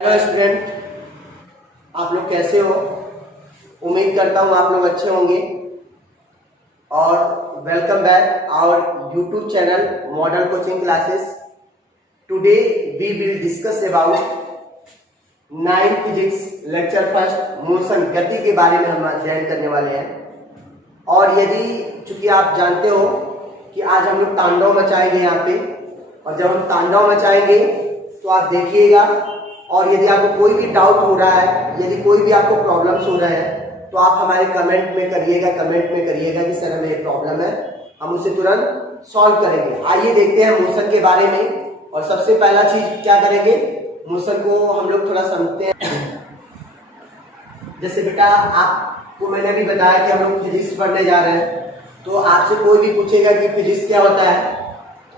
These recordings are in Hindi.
हेलो स्टूडेंट, आप लोग कैसे हो? उम्मीद करता हूँ आप लोग अच्छे होंगे और welcome back our YouTube channel model coaching classes. Today we will discuss about 9 physics lecture first motion, गति के बारे में हम अध्ययन करने वाले हैं। और यदि चूंकि आप जानते हो कि आज हम लोग तांडव मचाएंगे यहाँ पे, और जब हम तांडव मचाएंगे तो आप देखिएगा, और यदि आपको कोई भी डाउट हो रहा है, यदि कोई भी आपको प्रॉब्लम्स हो रहे हैं तो आप हमारे कमेंट में करिएगा कि सर हमें ये प्रॉब्लम है, हम उसे तुरंत सॉल्व करेंगे। आइए देखते हैं मोशन के बारे में। और सबसे पहला चीज क्या करेंगे, मोशन को हम लोग थोड़ा समझते हैं। जैसे बेटा आपको मैंने भी बताया कि हम लोग फिजिक्स पढ़ने जा रहे हैं, तो आपसे कोई भी पूछेगा कि फिजिक्स क्या होता है,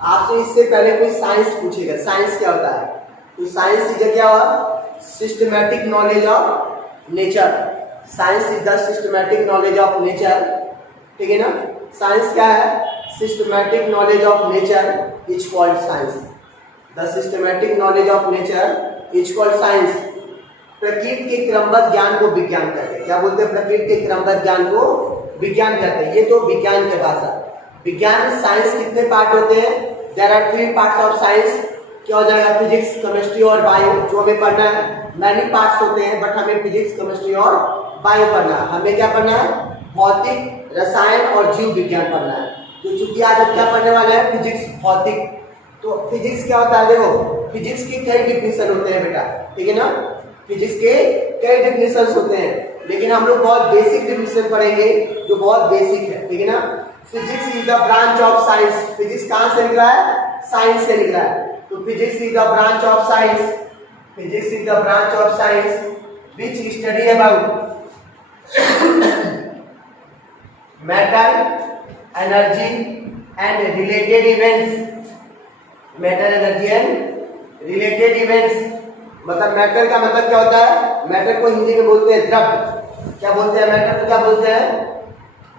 आपसे इससे पहले कोई साइंस पूछेगा, साइंस क्या होता है। तो साइंस इज क्या हुआ, systematic knowledge of nature. Science is the systematic knowledge of nature, ठीक है ना। साइंस क्या है, systematic knowledge of nature is called science. The systematic knowledge of nature is called science. प्रकृति के क्रमबद्ध ज्ञान को विज्ञान कहते हैं। क्या बोलते हैं, प्रकृति के क्रमबद्ध ज्ञान को विज्ञान कहते हैं। ये तो विज्ञान की भाषा। विज्ञान में साइंस कितने पार्ट होते हैं, there are 3 parts of science. क्या हो जाएगा, फिजिक्स, केमिस्ट्री और बायो, जो हमें पढ़ना है। मैनी पार्ट्स होते हैं बट हमें फिजिक्स, केमिस्ट्री और बायो पढ़ना है। हमें क्या पढ़ना है, भौतिक, रसायन और जीव विज्ञान पढ़ना है। तो चूंकि आज हम क्या पढ़ने वाले हैं, फिजिक्स, भौतिक। तो फिजिक्स क्या होता है, देखो फिजिक्स के कई डिफिनेशन होते हैं बेटा, ठीक है ना। फिजिक्स के कई डिफिनेशन होते हैं, लेकिन हम लोग बहुत बेसिक डिफिनेशन पढ़ेंगे जो बहुत बेसिक है, ठीक है ना। Physics is the branch of science. Physics कहां से निकला है, साइंस से निकला है। तो physics is the branch of science, physics is the branch of science which study about matter, energy and related events. matter, energy and related events मतलब मैटर का मतलब क्या होता है, मैटर को हिंदी में बोलते हैं द्रव्य। क्या बोलते हैं, मैटर को क्या बोलते हैं,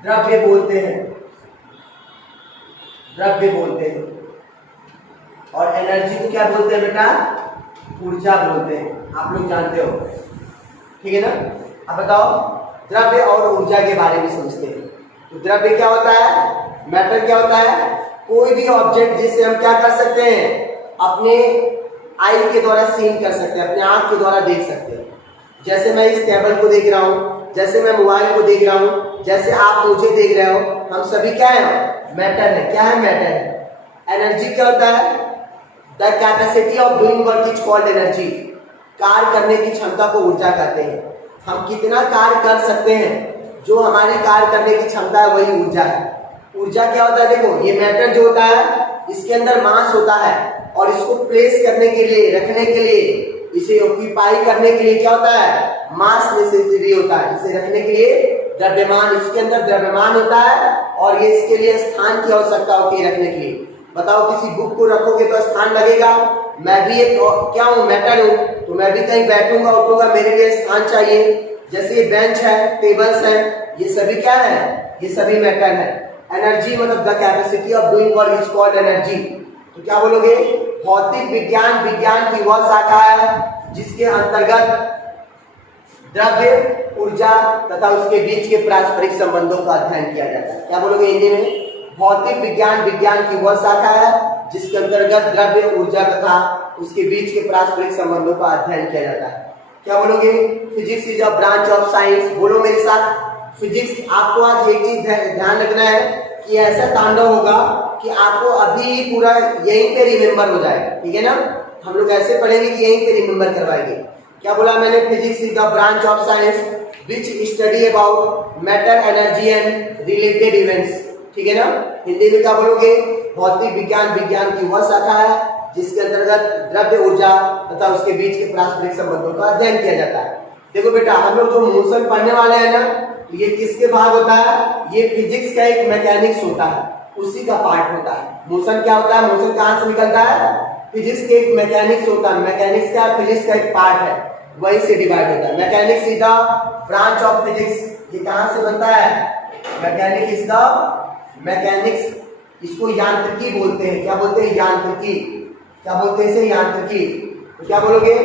द्रव्य बोलते हैं, द्रव्य बोलते हैं। और एनर्जी को क्या बोलते हैं बेटा, ऊर्जा बोलते हैं। आप लोग जानते हो, ठीक है ना। अब बताओ द्रव्य और ऊर्जा के बारे में समझते हैं। तो द्रव्य क्या होता है, मैटर क्या होता है, कोई भी ऑब्जेक्ट जिसे हम क्या कर सकते हैं, अपने आई के द्वारा सीन कर सकते हैं, अपने आंख के द्वारा देख सकते हैं। जैसे मैं इस टेबल को देख रहा हूं, जैसे मैं मोबाइल को देख रहा हूं, जैसे आप मुझे देख रहे हो, हम सभी क्या है, मैटर है। क्या है, मैटर है। एनर्जी क्या होता है, the capacity of doing work is called energy. कार्य करने की क्षमता को ऊर्जा कहते हैं। हम कितना कार्य कर सकते हैं, जो हमारी कार्य करने की क्षमता है वही ऊर्जा है। ऊर्जा क्या होता है, देखो ये मैटर जो होता है इसके अंदर मास होता है, और इसको प्लेस करने के लिए, रखने के लिए, इसे ऑक्यूपाई करने के लिए क्या होता है, मास नेसेसरी होता है। इसे रखने के लिए द्रव्यमान, इसके अंदर द्रव्यमान होता है, और ये इसके लिए स्थान की आवश्यकता होती है रखने के लिए। बताओ किसी बुक को रखोगे तो स्थान लगेगा। मैं भी एक क्या हूँ, मैटर हूँ, तो मैं भी कहीं बैठूंगा उठूंगा, मेरे लिए स्थान चाहिए। जैसे ये बेंच है, टेबल्स है, ये सभी क्या है, ये सभी मैटर है। एनर्जी मतलब the capacity of doing work is called energy. तो क्या बोलोगे, भौतिक विज्ञान, विज्ञान की वह शाखा है जिसके अंतर्गत द्रव्य, ऊर्जा तथा उसके बीच के पारस्परिक संबंधों का अध्ययन किया जाता है। क्या बोलोगे हिंदी में, भौतिक विज्ञान, विज्ञान की वह शाखा है जिसके अंतर्गत द्रव्य, ऊर्जा तथा उसके बीच के पारस्परिक संबंधों का अध्ययन किया जाता है। क्या बोलोगे, physics is a branch of science. बोलो मेरे साथ, फिजिक्स। आपको आज एक चीज ध्यान रखना है कि ऐसा तांडव होगा कि आपको अभी पूरा यहीं पे रिमेम्बर हो जाएगा, ठीक है ना। हम लोग ऐसे पढ़ेंगे कि यहीं पे रिमेम्बर करवाएंगे। क्या बोला मैंने, physics is the branch of science which study about matter, energy and related events, ठीक है ना। हिंदी में क्या बोलोगे, भौतिक विज्ञान, विज्ञान की वह शाखा है जिसके अंतर्गत द्रव्य, ऊर्जा तथा उसके बीच के पारस्परिक संबंधों का अध्ययन किया जाता है। देखो बेटा, हम लोग जो मोशन पढ़ने वाले हैं ना, तो ये किसके भाग होता है, ये फिजिक्स का एक मैकेनिक्स होता है, उसी का पार्ट होता है। मोशन क्या होता है, मोशन कहां से निकलता है, फिजिक्स के एक मैकेनिक्स होता है। मैकेनिक्स का फिजिक्स का एक पार्ट है, वही से डिवाइड होता है। Mechanics is the branch of physics. ये कहां से बनता है, मैकेनिक्स इज द मैकेनिक्स। इसको यांत्रिकी बोलते हैं। क्या बोलते हैं, यांत्रिकी। क्या बोलते हैं इसे, यांत्रिकी। तो क्या बोलोगे,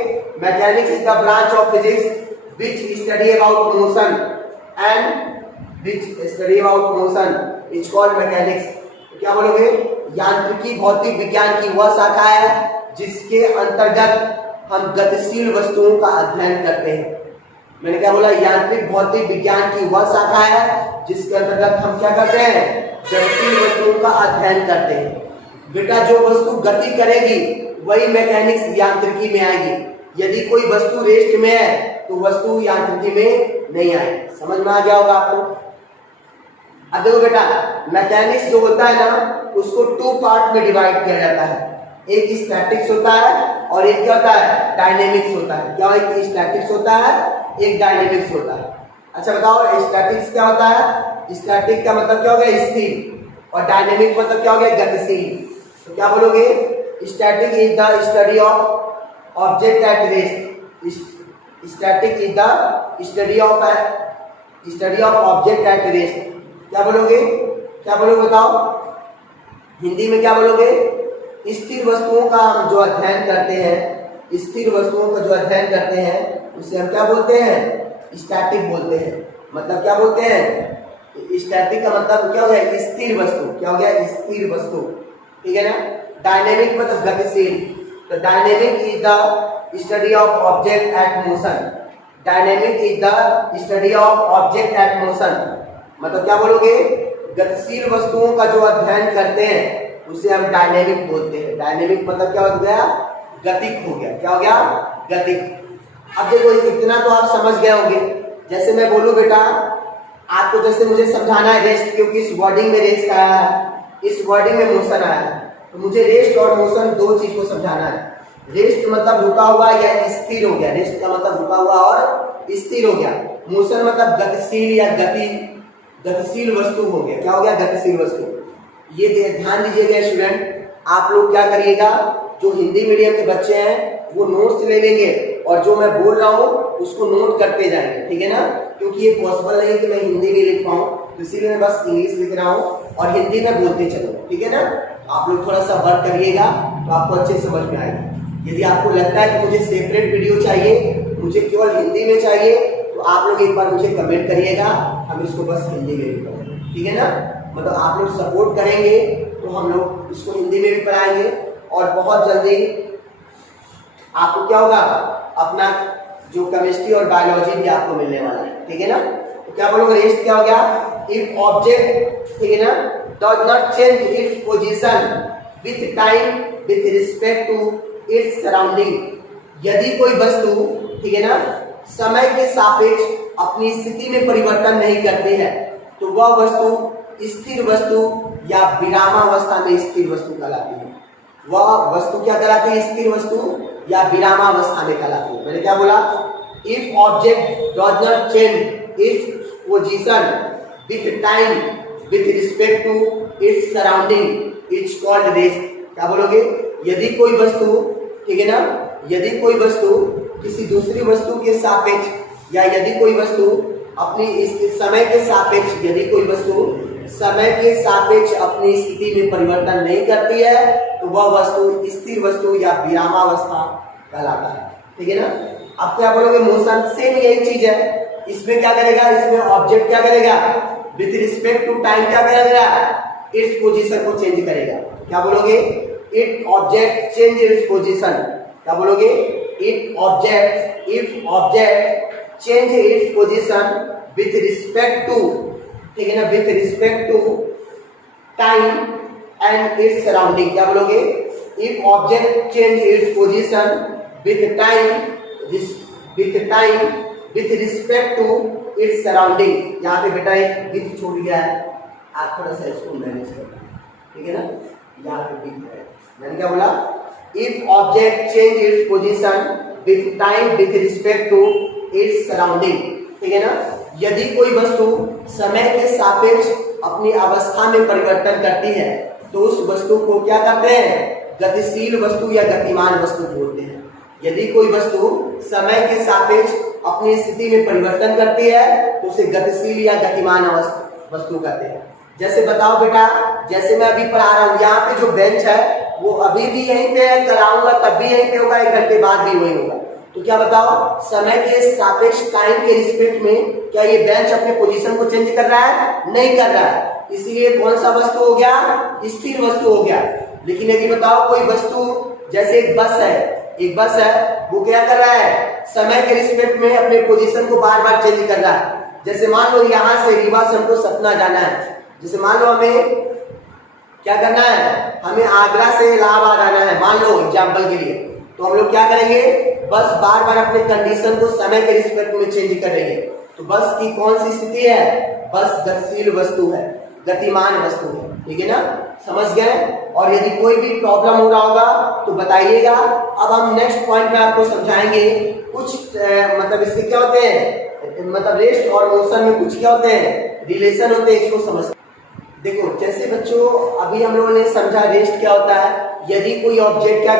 mechanics is the branch of physics which study about motion and which study about motion is called mechanics। तो क्या बोलोगे? यांत्रिकी भौतिक विज्ञान की वह शाखा है जिसके अंतर्गत हम गतिशील वस्तुओं का अध्ययन करते हैं। मैंने क्या बोला? यांत्रिक भौतिक विज्ञान की वह शाखा है जिसके अंतर्गत हम क्या करते हैं? गतिशील वस्तुओं का अध्ययन करते हैं। बेटा जो वस्तु गति करेगी वही मैकेनिक्स यांत्रिकी में आएगी। यदि कोई वस्तु रेस्ट में है तो वस्तु यांत्रिकी में नहीं आएगी। समझ में आ गया होगा आपको? अब देखो बेटा, मैकेनिक्स जो होता है ना उसको 2 पार्ट में डिवाइड किया जाता है। एक स्टैटिक्स होता है और एक क्या होता है? डायनेमिक्स होता है। क्या एक स्टैटिक्स होता है, एक डायनेमिक्स होता है। अच्छा बताओ, स्टैटिक्स क्या होता है? स्टैटिक का मतलब क्या हो गया? स्थिर। और डायनेमिक मतलब क्या हो गया? गतिशील। तो क्या बोलोगे? Static is the study of object at rest. Static is the study of object at rest. क्या बोलोगे? क्या बोलोगे बताओ? हिंदी में क्या बोलोगे? स्थिर वस्तुओं का हम जो अध्ययन करते हैं, स्थिर वस्तुओं का जो अध्ययन करते हैं उसे हम क्या बोलते हैं? स्टैटिक बोलते हैं। मतलब क्या बोलते हैं? स्टैटिक का मतलब क्या हो गया? स्थिर वस्तु। क्या हो गया? स्थिर वस्तु। ठीक है ना? डायनेमिक मतलब गतिशील। तो dynamic is the study of object at motion. Dynamic is the study of object at motion. मतलब क्या बोलोगे? गतिशील वस्तुओं का जो अध्ययन करते हैं उसे हम डायनेमिक बोलते हैं। डायनेमिक मतलब क्या हो गया? गतिक हो गया। क्या हो गया? गतिक। अब देखो, इतना तो आप समझ गए होंगे। जैसे मैं बोलूं बेटा, आपको जैसे मुझे समझाना है रेस्ट, क्योंकि इस वर्डिंग में रेस्ट आया है, इस वर्डिंग में मोशन आया है, तो मुझे रेस्ट और मोशन 2 चीज को समझाना है। रेस्ट मतलब रुका हुआ या स्थिर हो गया। रेस्ट का मतलब रुका हुआ और स्थिर हो गया। मोशन मतलब गतिशील या गतिशील वस्तु हो गया। क्या हो गया? गतिशील वस्तु। ये ध्यान दीजिएगा स्टूडेंट, आप लोग क्या करिएगा, जो हिंदी मीडियम के बच्चे हैं वो नोट्स ले लेंगे और जो मैं बोल रहा हूँ उसको नोट करते जाएंगे। ठीक है ना? क्योंकि ये पॉसिबल नहीं कि मैं हिंदी में लिख पाऊँ, तो इसीलिए मैं बस इंग्लिश लिख रहा हूँ और हिंदी में बोलते चलो। ठीक है ना? आप लोग थोड़ा सा वर्क करिएगा तो आपको अच्छे समझ में आएगी। यदि आपको लगता है कि मुझे सेपरेट वीडियो चाहिए, मुझे केवल हिंदी में चाहिए, तो आप लोग एक बार मुझे कमेंट करिएगा, हम इसको बस हिंदी में भी पढ़ेंगे। ठीक है ना? मतलब आप लोग सपोर्ट करेंगे तो हम लोग इसको हिंदी में भी पढ़ाएंगे और बहुत जल्दी आपको क्या होगा? अपना जो केमिस्ट्री और बायोलॉजी भी आपको मिलने वाला है। ठीक है ना? तो क्या बोलोगे? रेस्ट क्या हो गया? इफ ऑब्जेक्ट, ठीक है ना, does not change its position with time with respect to its surrounding। यदि कोई वस्तु, ठीक है ना, समय के सापेक्ष अपनी स्थिति में परिवर्तन नहीं करती है तो वह वस्तु स्थिर वस्तु या विरामावस्था में स्थिर वस्तु कहलाती है। वह वस्तु क्या कहलाती है? स्थिर वस्तु या विरामावस्था में कहलाती है। मैंने क्या बोला? If object does not change its position with time with respect to its surrounding it's called rest. क्या बोलोगे? यदि कोई वस्तु, ठीक है ना, यदि कोई वस्तु किसी दूसरी वस्तु के सापेक्ष या यदि कोई वस्तु अपनी समय के सापेक्ष, यदि कोई वस्तु समय के सापेक्ष अपनी स्थिति में परिवर्तन नहीं करती है तो वह वस्तु स्थिर वस्तु या विरामावस्था कहलाता है। ठीक है ना? अब क्या बोलोगे? मोशन सेम यही चीज है। इसमें क्या करेगा? इसमें ऑब्जेक्ट क्या करेगा? विथ रिस्पेक्ट टू टाइम क्या करेगा? इट्स पोजीशन को चेंज करेगा। क्या बोलोगे? It object change its position. क्या बोलोगे? If object change its position with respect to, ठीक है ना, with respect to time and its surrounding. क्या बोलोगे? If object change its position with time with respect to its surrounding. यहाँ पे बेटा एक विथ छूट गया है, आप थोड़ा सा इसको मैनेज करना। ठीक है ना? यहाँ पे विथ है। मैंने क्या बोला? If object change its position with time with respect to its surrounding. ठीक है ना? यदि कोई वस्तु समय के सापेक्ष अपनी अवस्था में परिवर्तन करती है तो उस वस्तु को क्या कहते हैं? गतिशील वस्तु या गतिमान वस्तु बोलते हैं। यदि कोई वस्तु समय के सापेक्ष अपनी स्थिति में परिवर्तन करती है तो उसे गतिशील या गतिमान वस्तु कहते हैं। जैसे बताओ बेटा, जैसे मैं अभी पढ़ा रहा हूँ, यहाँ पे जो बेंच है वो अभी भी यहीं पे है, कराऊंगा तब भी यहीं पे होगा, 1 घंटे बाद भी वही होगा। तो क्या बताओ, समय के सापेक्ष टाइम के रिस्पेक्ट में क्या ये बेंच अपने पोजीशन को चेंज कर रहा है? नहीं कर रहा है। इसीलिए कौन सा वस्तु हो गया? स्थिर वस्तु हो गया। लेकिन यदि बताओ कोई वस्तु, जैसे एक बस है, वो क्या कर रहा है? समय के रिस्पेक्ट में अपने पोजीशन को बार बार चेंज कर रहा है। जैसे मान लो यहाँ से रीवा से हमको सतना जाना है, जैसे मान लो हमें क्या करना है, हमें आगरा से इलाहाबाद आना है, मान लो एग्जाम्पल के लिए, तो हम लोग क्या करेंगे, बस बार बार अपने कंडीशन को समय के रिस्पेक्ट में चेंज करेंगे। तो बस की कौन सी स्थिति है? बस गतिशील वस्तु है, गतिमान वस्तु है, ठीक है ना, समझ गए। और यदि कोई भी प्रॉब्लम हो रहा होगा तो बताइएगा। अब हम नेक्स्ट पॉइंट में आपको समझाएंगे कुछ मतलब इसके क्या होते हैं, मतलब रेस्ट और मोशन में कुछ क्या होते हैं, रिलेशन होते हैं, इसको समझ। देखो जैसे बच्चों अभी हम लोगों ने समझा रेस्ट क्या होता है। यदि कोई ऑब्जेक्ट क्या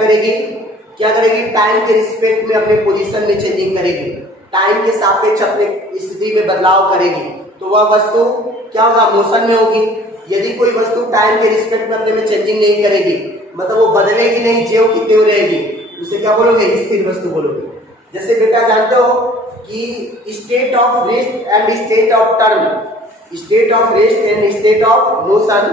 करेगी, टाइम के रिस्पेक्ट में अपने पोजीशन में चेंजिंग करेगी, टाइम के सापेक्ष अपने स्थिति में बदलाव करेगी, तो वह वस्तु क्या होगा, मोशन में होगी। यदि कोई वस्तु टाइम के रिस्पेक्ट में अपने में चेंजिंग नहीं करेगी, मतलब वो बदलेगी नहीं, ज्यों की त्यों रहेगी, उसे क्या बोलोगे, स्थिर वस्तु बोलोगे। जैसे बेटा जानते हो कि state of rest and state of term, state of rest and state of motion,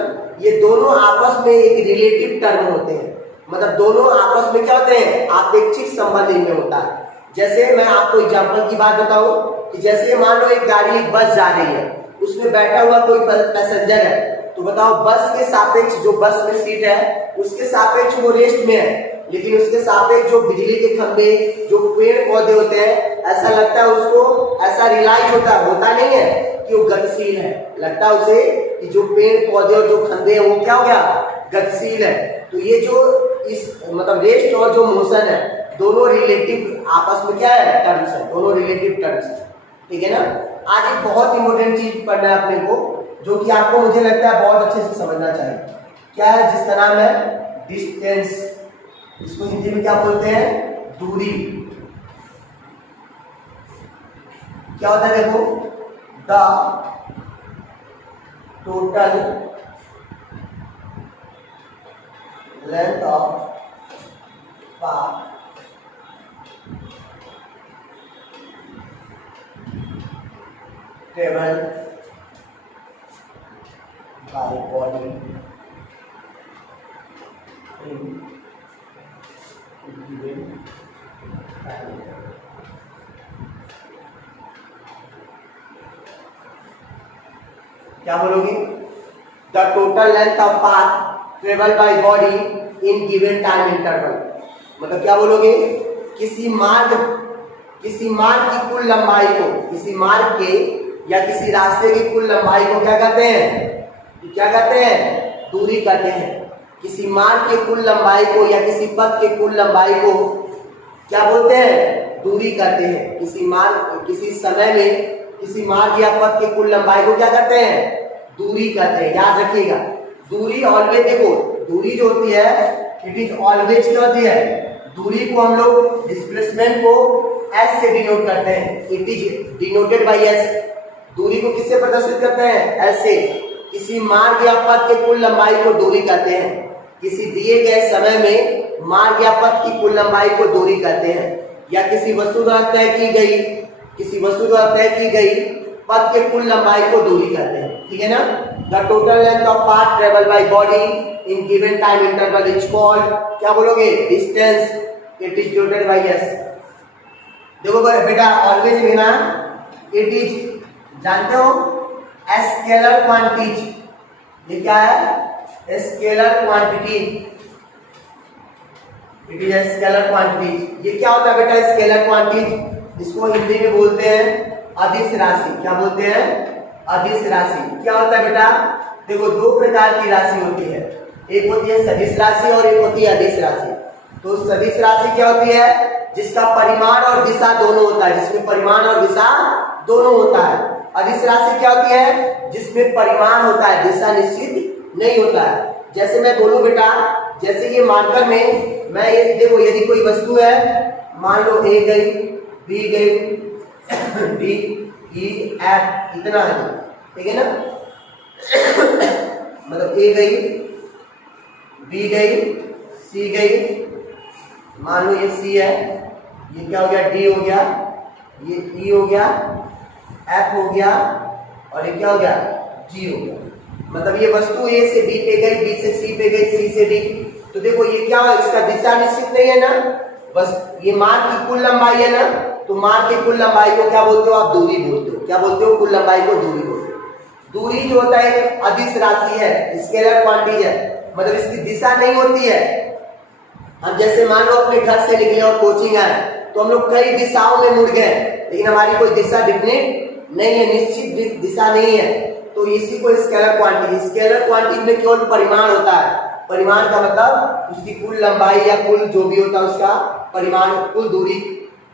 ये दोनों आपस में एक रिलेटिव टर्म होते हैं, मतलब दोनों आपस में क्या होते हैं, आपेक्षिक संबंध इनमें होता है। जैसे मैं आपको एग्जांपल की बात बताऊं कि जैसे मान लो एक गाड़ी, एक बस जा रही है, उसमें बैठा हुआ कोई पैसेंजर है, तो बताओ बस के सापेक्ष जो बस में सीट है उसके सापेक्ष वो रेस्ट में है, लेकिन उसके सापेक्ष जो बिजली के खंभे, जो पेड़ पौधे होते हैं, ऐसा लगता है उसको, ऐसा रियलाइज होता नहीं है कि वो गतिशील है, लगता है उसे कि जो पेड़ पौधे और जो खंभे हैं वो क्या हो गया, गतिशील है। तो ये जो इस मतलब रेस्ट और जो मोशन है, दोनों रिलेटिव आपस में क्या है, टर्म्स है, दोनों रिलेटिव टर्म्स है, ठीक है ना। आज एक बहुत इंपॉर्टेंट चीज पढ़ना है अपने को, जो कि आपको मुझे लगता है बहुत अच्छे से समझना चाहिए। क्या है, जिसका नाम है डिस्टेंस, इसको हिंदी में क्या बोलते हैं, दूरी। क्या होता है, देखो, the total length of path travel by body in given time. क्या बोलोगे, the total length of path travel by body in given time interval, मतलब क्या बोलोगे, किसी मार्ग की कुल लंबाई को, किसी मार्ग के या किसी रास्ते की कुल लंबाई को क्या कहते हैं, दूरी कहते हैं। किसी मार्ग के कुल लंबाई को या किसी पथ के कुल लंबाई को क्या बोलते हैं, दूरी कहते हैं। किसी समय में किसी मार्ग या पथ के कुल लंबाई को क्या कहते हैं, दूरी कहते हैं। याद रखिएगा, दूरी ऑलवेज, देखो दूरी जो होती है इट इज ऑलवेज क्या होती है, दूरी को हम लोग डिस्प्लेसमेंट को एस से डिनोट करते हैं, it is denoted by S. दूरी को किससे प्रदर्शित करते हैं, एस से। किसी मार्ग या पथ के कुल लंबाई को दूरी कहते हैं। किसी दिए गए समय में मार्ग या पथ की कुल लंबाई को दूरी कहते हैं, या किसी वस्तु द्वारा तय की गई पथ के कुल लंबाई को दूरी कहते हैं, ठीक है ना। The total length of path travel by body in given time interval is called, क्या बोलोगे, distance, it is denoted by S. देखो बेटा ऑलवेज लेना, इट इज, जानते हो स्केलर क्वांटिटीज, ये क्या है, scalar quantity, it is scalar quantities. ये क्या होता है बेटा, स्केलर क्वांटिटीज, इसको हिंदी में बोलते हैं अदिश राशि। क्या बोलते हैं, अदिश राशि। क्या होता है बेटा, देखो दो प्रकार की राशि होती है, एक होती है सदिश राशि और एक होती है अदिश राशि। तो सदिश राशि क्या होती है, जिसका परिमाण और दिशा दोनों होता है, जिसमें परिमाण और दिशा दोनों होता है। अदिश राशि क्या होती है, जिसमें परिमाण होता है, दिशा निश्चित नहीं होता है। जैसे मैं बोलूं बेटा, जैसे ये मार्कर में मैं ये देखो, यदि कोई वस्तु है, मान लो ए गई, बी गई, डी, ई, एफ, इतना है, ठीक है ना। मतलब ए गई, बी गई, सी गई, मान लो ये सी है, ये क्या हो गया, डी हो गया, ये ई हो गया, एफ हो गया, और ये क्या हो गया, जी हो गया। मतलब ये वस्तु ए से बी पे गई, बी से सी पे गई, सी से डी। तो देखो ये क्या है, इसका दिशा निश्चित नहीं है ना, बस ये मार्ग की कुल लंबाई है ना, तो मार्ग की कुल लंबाई को क्या बोलते हो आप, दूरी बोलते हो। क्या बोलते हो, कुल लंबाई को दूरी बोलते हो। दूरी जो होता है एक अदिश राशि है, स्केलर क्वांटिटी है, मतलब इसकी दिशा नहीं होती है। हम जैसे मान लो अपने घर से निकले और कोचिंग आए, तो हम लोग कई दिशाओं में मुड़ गए, लेकिन हमारी कोई दिशा डिफिनिट नहीं है, निश्चित दिशा नहीं है। तो इसी को स्केलर क्वांटिटी, स्केलर क्वांटिटी में केवल परिमाण होता है। परिमाण का मतलब उसकी कुल लंबाई या कुल जो भी होता है उसका परिमाण, कुल दूरी,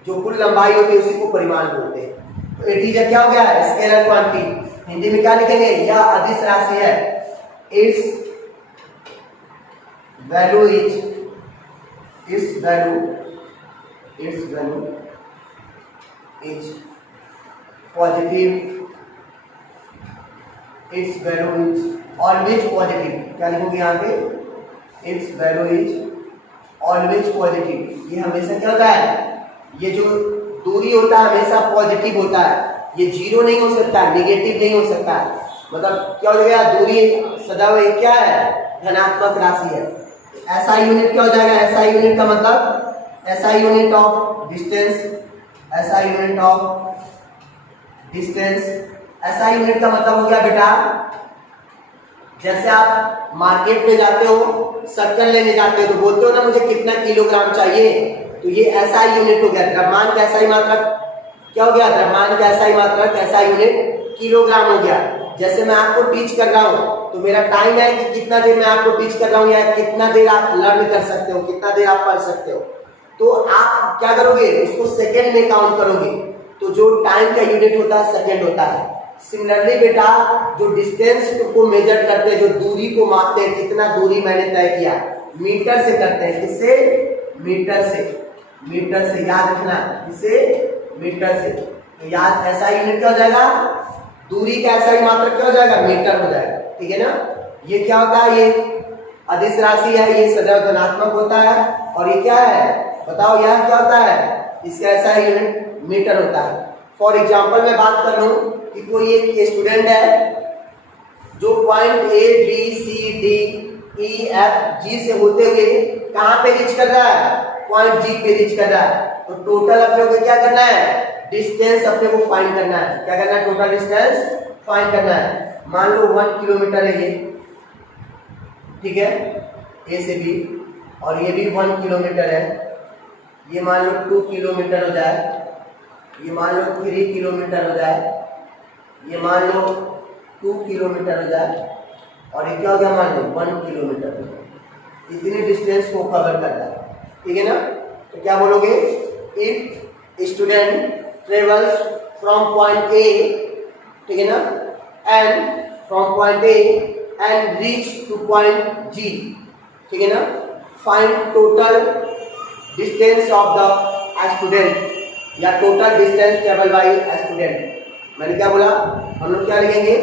जो कुल लंबाई होती है उसी को परिमाण बोलते हैं। तो एटीजा क्या हो गया है, स्केलर क्वांटिटी। हिंदी में क्या लिखेंगे, यह अदिश राशि है, it's value is, its value is positive, its value is always positive। क्या लिखोगे यहाँ पे, its value is always positive। ये हमेशा क्या होता है, ये जो दूरी होता है हमेशा पॉजिटिव होता है, ये जीरो नहीं हो सकता, निगेटिव नहीं हो सकता है। मतलब क्या हो जाएगा, दूरी सदैव क्या है, धनात्मक राशि है। SI यूनिट क्या हो जाएगा, SI यूनिट का मतलब SI unit of distance, SI unit of distance. SI unit का मतलब हो गया बेटा, जैसे आप मार्केट में जाते हो, शक्कर लेने जाते हो, तो बोलते हो ना मुझे कितना किलोग्राम चाहिए, तो ये SI यूनिट हो गया। द्रव्यमान का SI मात्रक क्या हो गया, द्रव्यमान का SI मात्रक SI यूनिट किलोग्राम हो गया। जैसे मैं आपको टीच कर रहा हूँ, तो मेरा टाइम है कि कितना देर मैं आपको टीच कर रहा हूँ, या कितना देर आप लर्न कर सकते हो, कितना देर आप पढ़ सकते हो। तो आप क्या करोगे, उसको सेकंड में काउंट करोगे। तो जो टाइम का यूनिट होता है सेकंड होता है। सिमिलरली बेटा, जो डिस्टेंस को मेजर करते हैं, जो दूरी को मापते हैं, कितना दूरी मैंने तय किया, मीटर से करते हैं। किससे, मीटर से, मीटर से याद रखना, किससे, मीटर से। तो याद ऐसा यूनिट क्या हो जाएगा, दूरी का ऐसा ही मात्रक क्या हो जाएगा, मीटर हो जाएगा। ठीक है ना। ये क्या होता है, ये अदिश राशि है, ये सदैव धनात्मक होता है। और ये क्या है बताओ, यह क्या होता है, इसका ऐसा ही यूनिट मीटर होता है। फॉर एग्जाम्पल मैं बात कर लूं कि कोई एक स्टूडेंट है जो point A B C D E F G से होते हुए कहां पे रीच कर रहा है, पॉइंट जी पे रीच कर रहा है। तो टोटल अपने को क्या करना है, डिस्टेंस अपने को फाइंड करना है। क्या करना है, टोटल डिस्टेंस फाइंड करना है। मान लो 1 किलोमीटर है ये, ठीक है, ए से बी, और ये भी 1 किलोमीटर है। ये मान लो 2 किलोमीटर हो जाए, ये मान लो 3 किलोमीटर हो जाए, ये मान लो 2 किलोमीटर हो जाए, और ये क्या हो गया, मान लो 1 किलोमीटर हो जाए। इतनी डिस्टेंस को कवर करता है। ठीक है ना। तो क्या बोलोगे, if student travels from point A, ठीक है ना, and from point A and reach to point G, ठीक है ना, find total distance of the student, या total distance travel by student. मैंने क्या बोला, हम लोग क्या लिखेंगे,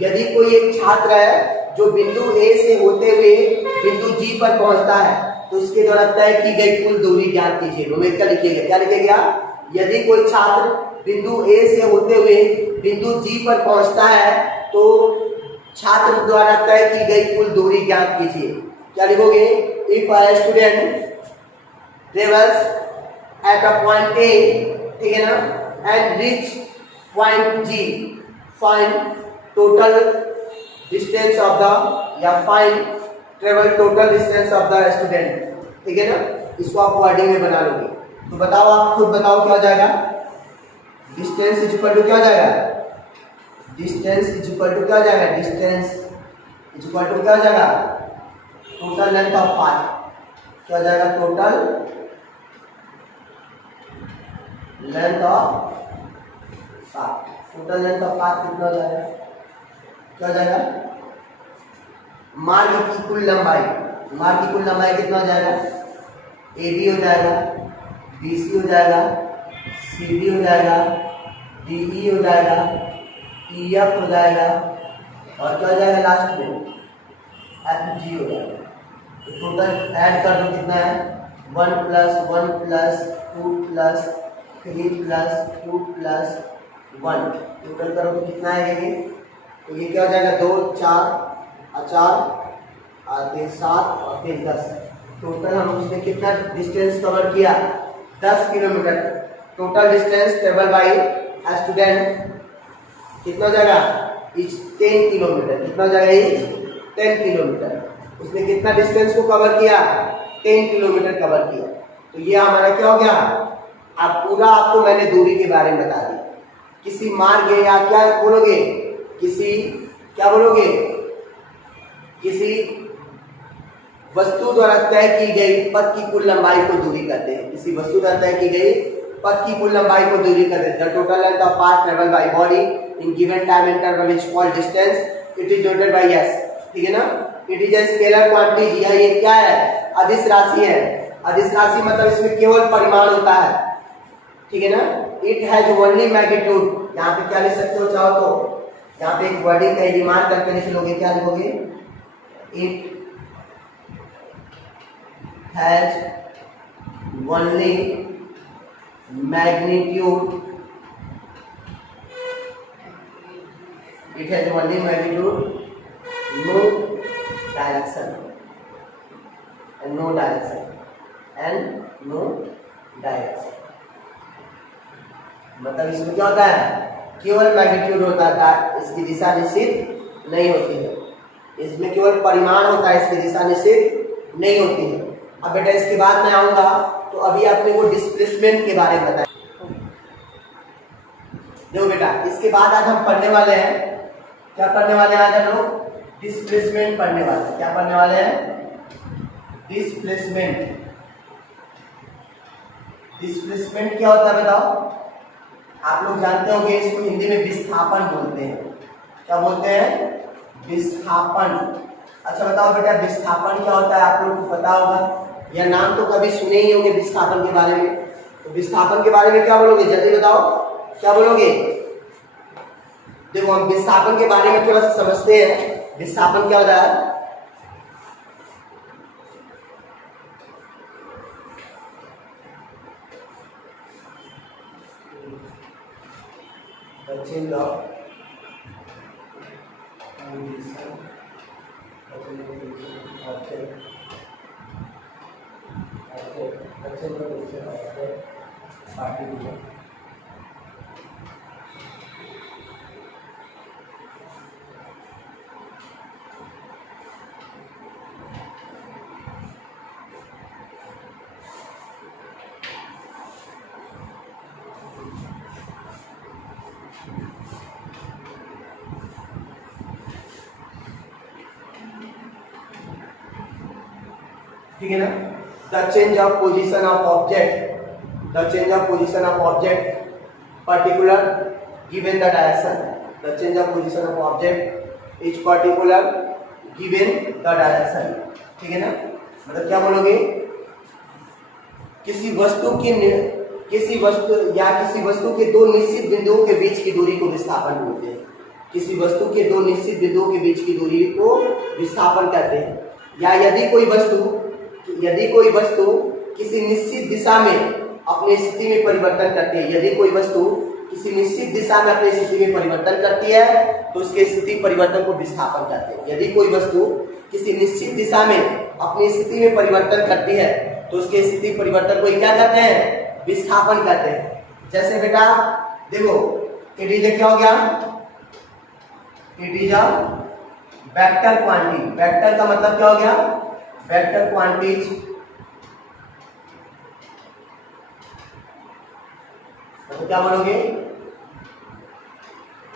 यदि कोई एक छात्र है जो बिंदु ए से होते हुए बिंदु जी पर पहुंचता है, तो उसके द्वारा तय की गई कुल दूरी ज्ञात कीजिए। न्यूमेरिकल लिखिएगा, क्या लिखिएगा, यदि कोई छात्र बिंदु ए से होते हुए बिंदु जी पर पहुंचता है, तो छात्र द्वारा तय की गई कुल दूरी ज्ञात कीजिए। क्या लिखोगे, if a student travels at a point A, ठीक है ना, and reach point G, find total distance of the, या find travel total distance of the student. ठीक है ना। इसको आप वर्डिंग में बना लोगे। तो बताओ, आप खुद बताओ क्या हो जाएगा, डिस्टेंस इज इक्वल टू क्या हो जाएगा, डिस्टेंस इज इक्वल टू क्या हो जाएगा, डिस्टेंस इज इक्वल टू क्या हो जाएगा, टोटल लेंथ ऑफ पाथ। क्या हो जाएगा, total length of path. Total length of path कितना हो जाएगा, क्या हो जाएगा, मार्ग की कुल लंबाई, मार्ग की कुल लंबाई कितना हो जाएगा, AB हो जाएगा, BC हो जाएगा, CD हो जाएगा, DE हो जाएगा, EF हो जाएगा, और क्या हो जाएगा लास्ट में, FG हो जाएगा। तो टोटल ऐड कर दो कितना है, 1 + 1 + 2 + 3 + 2 + 1 टोटल करो तो कितना आएगा ये? तो ये क्या हो जाएगा 2 4 और 4 और 3 7 और 3 10। टोटल हम उसने कितना डिस्टेंस कवर किया? 10 kilometre. Total distance travel bye a student कितना हो जाएगा? Etch 10 kilometre. कितना हो जाएगा? Etch 10 kilometre. उसने कितना डिस्टेंस को कवर किया? 10 किलोमीटर कवर किया। तो ये हमारा क्या हो गया? अब पूरा आपको मैंने दूरी के बारे में बता दी। किसी मार्ग या क्या बोलोगे? किसी क्या बोलोगे? किसी वस्तु द्वारा तय की गई पथ की कुल लंबाई को दूरी कहते हैं। किसी वस्तु द्वारा तय की गई पथ की कुल लंबाई को दूरी कहते हैं। The total length of path travel by body in given time interval is called distance. It is denoted by S. ठीक है ना? It is a scalar quantity. ये क्या है? अदिश राशि है। अदिश राशि मतलब इसमें केवल परिमाण होता है। ठीक है ना? It has only magnitude. यहाँ पे क्या लिख सकते हो चाहो तो? यहाँ पे एक वर्डिंग का रिमार्क करके लिख लोगे। क्या लिखोगे? It has only magnitude. It has only magnitude, no direction and no direction and no direction. मतलब इसमें क्या होता है? केवल मैग्नीट्यूड होता है, इसकी दिशा निश्चित नहीं होती है। इसमें केवल परिमाण होता है, इसकी दिशा निश्चित नहीं होती है। अब बेटा इसके बाद मैं आऊंगा तो अभी आपने वो डिस्प्लेसमेंट के बारे में बताया। देखो बेटा इसके बाद आज हम पढ़ने वाले हैं, क्या पढ़ने वाले हैं आज हम लोग? डिस्प्लेसमेंट पढ़ने वाले हैं। क्या पढ़ने वाले हैं? डिस्प्लेसमेंट। डिस्प्लेसमेंट क्या होता है बताओ? आप लोग जानते होंगे इसको हिंदी में विस्थापन बोलते हैं। क्या बोलते हैं? विस्थापन। अच्छा बताओ बेटा विस्थापन क्या होता है? आप लोग को पता होगा या नाम तो कभी सुने ही होंगे विस्थापन के बारे में। तो विस्थापन के बारे में क्या बोलोगे? जल्दी बताओ, क्या बोलोगे? देखो हम विस्थापन के बारे में थोड़ा सा समझते हैं। विस्थापन क्या होता है? change of position particular। ठीक है ना? The change of position of object, the change of position of object particular given the direction. The change of position of object is particular given the direction. ठीक है ना? मतलब क्या बोलोगे? किसी वस्तु के दो निश्चित बिंदुओं के बीच की दूरी को विस्थापन बोलते हैं। किसी वस्तु के दो निश्चित बिंदुओं के बीच की दूरी को विस्थापन कहते हैं। या यदि कोई वस्तु किसी निश्चित दिशा में अपनी स्थिति में परिवर्तन करती है, यदि कोई वस्तु किसी निश्चित दिशा में अपनी स्थिति में परिवर्तन करती है तो उसके स्थिति परिवर्तन को विस्थापन कहते हैं। यदि कोई वस्तु किसी निश्चित दिशा में अपनी स्थिति में परिवर्तन करती है तो उसके स्थिति परिवर्तन को क्या कहते हैं? विस्थापन कहते हैं। जैसे बेटा देखो इट इज क्या हो गया? It is a vector quantity. Vector का मतलब क्या हो गया? वेक्टर क्वांटिटीज तो क्या बोलोगे?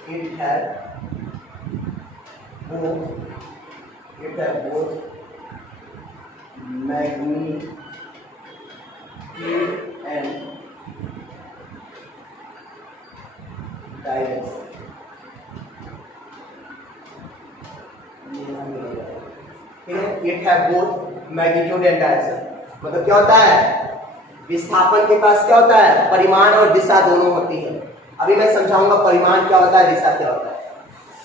It has both magnitude and direction. It have both magnitude and direction मतलब क्या होता है? विस्थापन के पास क्या होता है? परिमाण और दिशा दोनों होती है। अभी मैं समझाऊंगा परिमाण क्या होता है, दिशा क्या होता है।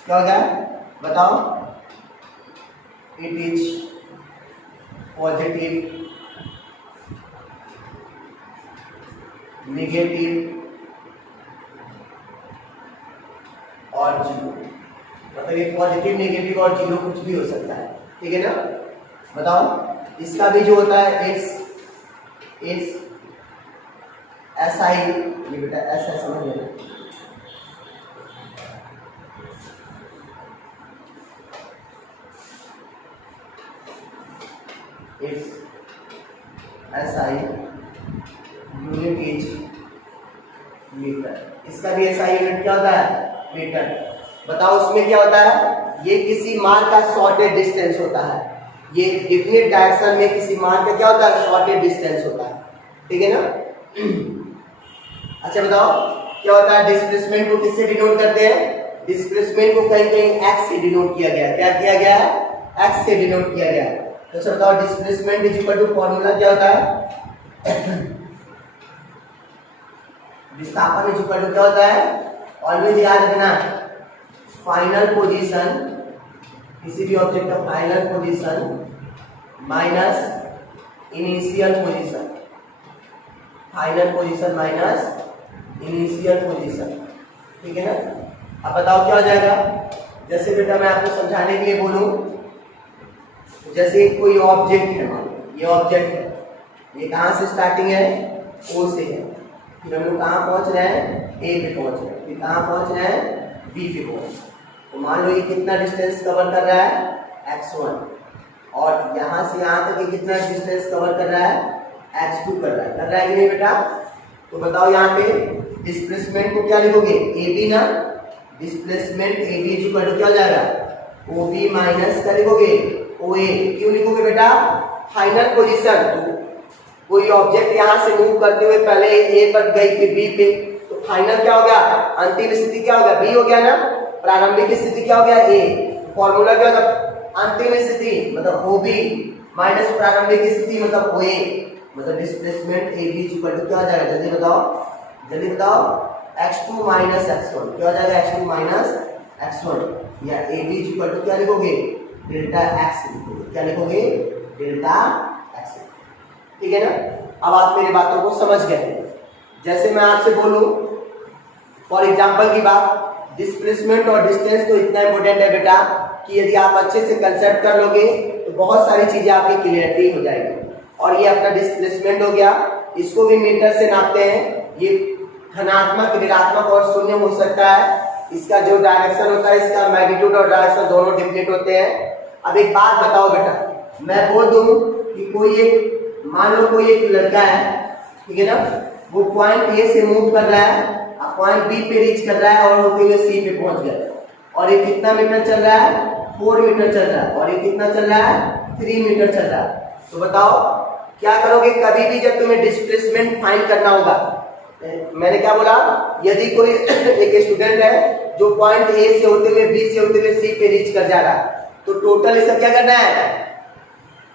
क्या होगा बताओ? इट इज पॉजिटिव नेगेटिव और जीरो, मतलब ये पॉजिटिव नेगेटिव और जीरो कुछ भी हो सकता है, ठीक है ना। बताओ इसका भी जो होता है इस ऐसा ही, ये बेटा ऐसा समझ लेना, इट्स ऐसा ही यूनिट इज मीटर, इसका भी ऐसा यूनिट क्या होता है, मीटर। बताओ उसमें क्या होता है, ये किसी मार्क का शॉर्टेड डिस्टेंस होता है, ये डिफिनिट डायरेक्शन में किसी मार्क का क्या होता है, शॉर्टेड डिस्टेंस होता है, ठीक है ना। अच्छा बताओ क्या होता है, डिस्प्लेसमेंट को किससे डिनोट करते हैं, डिस्प्लेसमेंट को कहीं कहीं एक्स से डिनोट किया गया है, क्या किया गया है, एक्स से डिनोट किया गया है। तो अच्छा बताओ displacement is equal to formula क्या होता है, विस्थापन इज इक्वल टू क्या होता है, ऑलवेज याद रखना, फाइनल पोजीशन, किसी भी ऑब्जेक्ट का final position minus initial position, final position minus initial position, ठीक है ना। अब बताओ क्या हो जाएगा, जैसे बेटा मैं आपको समझाने के लिए बोलूं, जैसे कोई ऑब्जेक्ट है, ये ऑब्जेक्ट है, ये कहां से स्टार्टिंग है, ओ से है, फिर हम लोग कहाँ पहुंच रहे हैं, ए पे पहुंच रहे हैं, फिर कहाँ पहुंच रहे हैं, बी पे पहुंच रहे हैं। तो मान लो ये कितना डिस्टेंस कवर कर रहा है, x1, और यहाँ से यहाँ तक ये कितना डिस्टेंस कवर कर रहा है, x2 कर रहा है कि नहीं बेटा। तो बताओ यहाँ पे डिस्प्लेसमेंट को क्या लिखोगे, AB ना, डिस्प्लेसमेंट AB इक्वल टू क्या हो जाएगा, OB माइनस क्या लिखोगे, OA। क्यों लिखोगे बेटा, फाइनल पोजीशन, तो कोई ऑब्जेक्ट यहाँ से मूव करते हुए पहले ए पर गई फिर बी पे, तो फाइनल क्या हो गया, अंतिम स्थिति क्या हो गया, बी हो गया ना, प्रारंभिक स्थिति क्या हो गया, ए। फॉर्मूला क्या होगा, अंतिम स्थिति मतलब OB माइनस प्रारंभिक स्थिति मतलब OA, मतलब डिस्प्लेसमेंट AB इक्वल टू क्या हो जाएगा, जल्दी बताओ x2 माइनस x1, क्या हो जाएगा, x2 माइनस x1, या AB इक्वल टू क्या लिखोगे, डेल्टा x लिखोगे, क्या लिखोगे, डेल्टा x, ठीक है ना। अब आप मेरी बातों को समझ गए। जैसे मैं आपसे बोलूं फॉर एग्जांपल की बात, डिस्प्लेसमेंट और डिस्टेंस तो इतना इंपॉर्टेंट है बेटा कि यदि आप अच्छे से कंसेप्ट कर लोगे तो बहुत सारी चीजें आपकी क्लियरिटी हो जाएगी। और ये अपना डिस्प्लेसमेंट हो गया, इसको भी मीटर से नापते हैं, ये धनात्मक ऋणात्मक और शून्य हो सकता है, इसका जो डायरेक्शन होता है, इसका मैग्नीट्यूड और डायरेक्शन दोनों डिफरेंट होते हैं। अब एक बात बताओ बेटा, मैं बोल दूं कि कोई एक, मान लो कोई एक लड़का है, ठीक है ना, वो पॉइंट ए से मूव कर रहा है, पॉइंट बी पे रीच कर रहा है और वो फिर सी पे पहुंच गया, और ये कितना मीटर चल रहा है, 4 मीटर चल रहा है, और ये कितना चल रहा है, 3 मीटर चल रहा है। तो बताओ क्या करोगे, कभी भी जब तुम्हें डिस्प्लेसमेंट फाइंड करना होगा, मैंने क्या बोला, यदि कोई एक स्टूडेंट है जो पॉइंट ए से होते हुए बी से होते हुए सी पे रीच कर जा रहा है, तो टोटल इसका क्या करना है,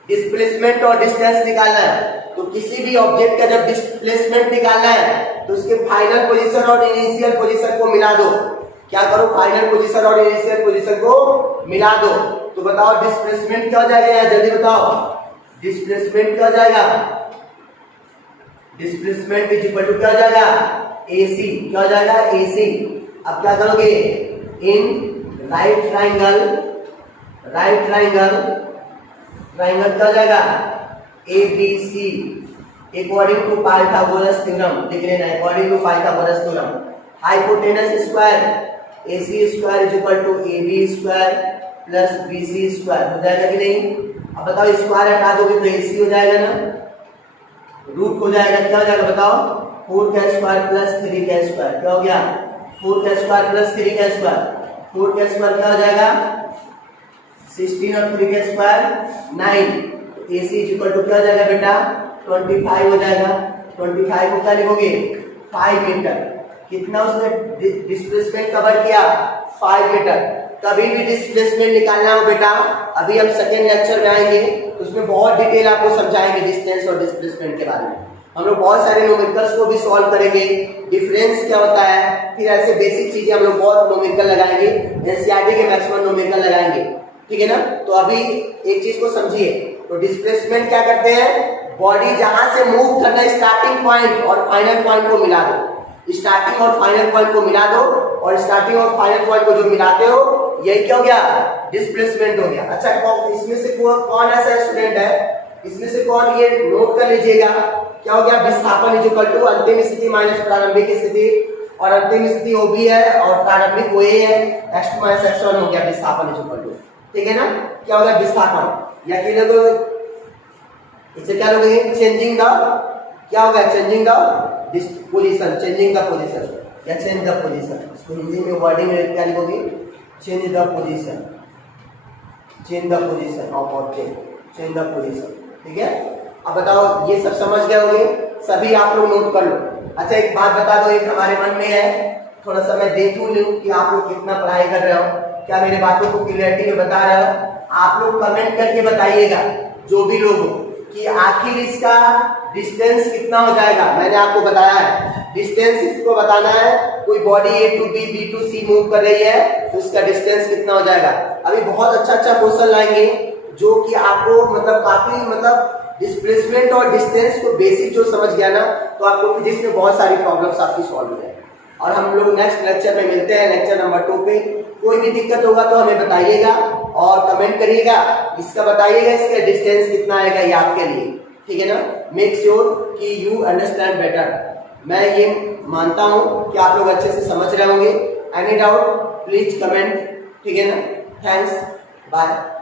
डिस्प्लेसमेंट और डिस्टेंस निकालना है। तो किसी भी ऑब्जेक्ट का जब डिस्प्लेसमेंट निकालना है तो उसके फाइनल पोजीशन और इनिशियल पोजीशन को मिला दो। क्या करो, फाइनल पोजीशन और इनिशियल पोजीशन को मिला दो। तो बताओ डिस्प्लेसमेंट क्या हो जाएगा, यार जल्दी बताओ, डिस्प्लेसमेंट क्या हो जाएगा, डिस्प्लेसमेंट इज इक्वल टू क्या हो जाएगा, AC, क्या हो जाएगा, AC। अब क्या करोगे, इन राइट ट्राइंगल ट्राइंगल क्या हो जाएगा, ABC according to Pythagoras theorem, लिख लेना, according to Pythagoras theorem, hypotenuse square AC square is equal to AB square plus BC square, हो जाएगा कि नहीं। अब बताओ स्क्वायर हटा दोगे तो AC हो जाएगा ना, रूट हो जाएगा, क्या हो जाएगा बताओ, 4 का स्क्वायर प्लस 3 का स्क्वायर, क्या हो गया, 4 का स्क्वायर प्लस 3 का स्क्वायर, 4 का स्क्वायर क्या हो जाएगा, 16 और 3 का स्क्वायर 9। तो AC इक्वल टू क्या हो जाएगा बेटा, 25 हो जाएगा। 25 को क्या लिखोगे, 5 मीटर। कितना उसने डिस्प्लेसमेंट कवर किया, 5 मीटर। कभी भी डिस्प्लेसमेंट निकालना हो बेटा, अभी हम सेकेंड लेक्चर में आएंगे तो उसमें बहुत डिटेल आपको समझाएंगे डिस्टेंस और डिस्प्लेसमेंट के बारे में। हम लोग बहुत सारे न्यूमेरिकल्स को भी सॉल्व करेंगे, डिफरेंस क्या होता है, फिर ऐसे बेसिक चीजें हम लोग बहुत न्यूमेरिकल लगाएंगे, एनसीईआरटी के मैक्सिमम न्यूमेरिकल लगाएंगे, ठीक है ना। तो अभी एक चीज को समझिए, तो डिस्प्लेसमेंट क्या करते हैं, बॉडी जहां से मूव करना है स्टार्टिंग पॉइंट और फाइनल पॉइंट को मिला दो, स्टार्टिंग और फाइनल पॉइंट को मिला दो, और स्टार्टिंग और फाइनल पॉइंट को जो मिलाते हो यही क्या हो गया, डिस्प्लेसमेंट हो गया। अच्छा इसमें से कौन ऐसा स्टूडेंट है, इसमें से कौन, ये नोट कर लीजिएगा, क्या हो गया, विस्थापन इक्वल टू अंतिम स्थिति माइनस प्रारंभिक स्थिति, और अंतिम स्थिति वो भी है और प्रारंभिक वही है, x2 माइनस x1 हो गया विस्थापन इक्वल टू, ठीक है ना। क्या हो गया विस्थापन, या कि लोग इसे क्या लोगे, चेंजिंग द, क्या होगा, changing the position, changing the position या चेंज द पोजीशन, इसको हिंदी में वर्डिंग में क्या लिखोगे, change the position, change the position of object, change the position, ठीक है। अब बताओ ये सब समझ गए होंगे, सभी आप लोग नोट कर लो। अच्छा एक बात बता दो, एक हमारे मन में है, थोड़ा सा मैं देख लूं कि आप लोग कितना पढ़ाई कर रहे हो, क्या मेरे बातों को क्लियरिटी में बता रहे हो। आप लोग कमेंट करके बताइएगा जो भी लोग हो कि आखिर इसका डिस्टेंस कितना हो जाएगा। मैंने आपको बताया है डिस्टेंस इसको बताना है, कोई body A to B, B to C move कर रही है तो उसका डिस्टेंस कितना हो जाएगा। अभी बहुत अच्छा अच्छा क्वेश्चन लाएंगे जो कि आपको मतलब काफी मतलब डिस्प्लेसमेंट और डिस्टेंस को बेसिक जो समझ गया ना, तो आपको फिजिक्स में बहुत सारी प्रॉब्लम्स आपकी सॉल्व हो जाएगी। और हम लोग नेक्स्ट लेक्चर में मिलते हैं, लेक्चर नंबर 2 पे। कोई भी दिक्कत होगा तो हमें बताइएगा और कमेंट करिएगा, इसका बताइएगा इसका डिस्टेंस कितना आएगा ये आपके लिए, ठीक है ना। मेक श्योर कि यू अंडरस्टैंड बेटर। मैं ये मानता हूँ कि आप लोग अच्छे से समझ रहे होंगे। एनी डाउट प्लीज कमेंट, ठीक है ना। Thanks, bye.